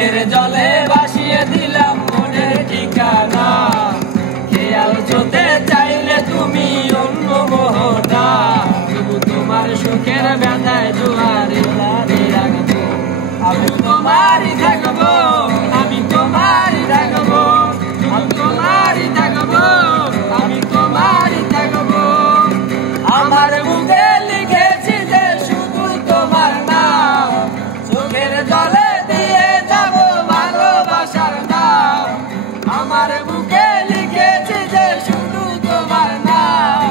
চোখের জলে ভাসিয়ে দিলাম মনের ঠিকানা। খেয়াল করতে চাইলে তুমি অন্য মোহনা, তবু তোমার সুখের ব্যথায় জোয়ারে লারে রাখবো। আমি তোমারই থাকবো, আমি তোমারই থাকবো, আমি তোমারই থাকবো, আমি তোমারই থাকবো। আমার বুকে লিখেছি যে শুধু তোমার নাম, চোখের জলে দিয়ে যাব ভালোবাসার নাম। আমার বুকে লিখেছি যে শুধু তোমার নাম,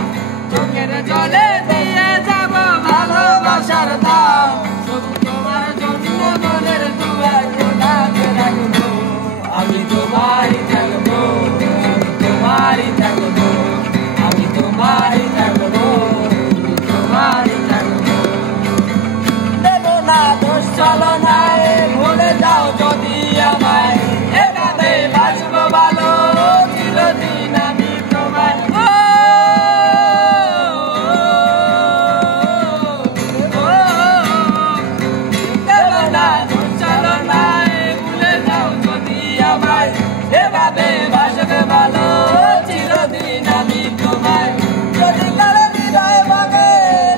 চোখের জলে দিয়ে যাব ভালোবাসার নাম। শুধু তোমার জন্য মনের দুয়ার খোলা রাখবো। আমি তোমারই থাকবো, আমি তোমারই থাকবো, আমি তোমারই থাকবো, তোমারই থাকবো। দেব না দোষ ছলনায়, ভুলে যাও যদি আমায়, এভাবে বাঁচবো ভালো চিরদিন আমি তোমায়। দেব না দোষ ছলনায়, ভুলে যাও যদি আমায়, এভাবে বাঁচবে ভালো চিরদিন আমি তোমায়। যদি কারো হৃদয় ভাঙে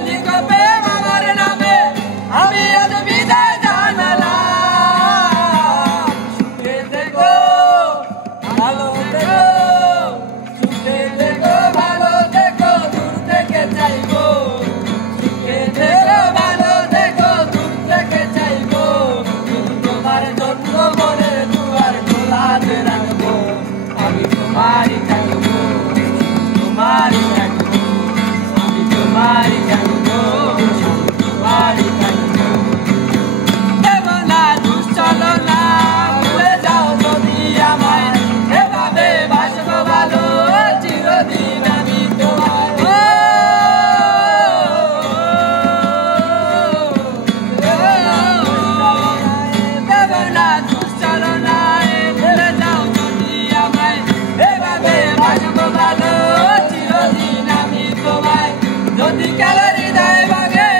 লিখো প্রেম আমার নামে, আমি আজ বিদায় জানালাম। সুখে থেকো, ভালো থেকো, সুখে থেকো, ভালো থেকো, দূর থেকে চাইবো। সুখে থেকো, ভালো থেকো, দূর থেকে চাইবো। শুধু তোমার জন্য মনের দুয়ার খোলা রাখবো। আমি তোমারই থাকবো, তোমারই থাকবো, আমি তোমারই থাকবো, তোমারই থাকবো। দেব না দোষ ছলনা, ভুলে যাও যদি আমায়, এভাবে বাঁচবো ভালো চিরদিন আমি তোমায়। দেব না দোষ ছলনায়, ভুলে যাও যদি আমায়, এভাবে বাঁচবো ভালো চিরদিন আমি তোমায়। যদি কারো হৃদয় ভাঙে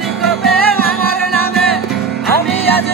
লিখো প্রেম আমার নামে, আমি আজ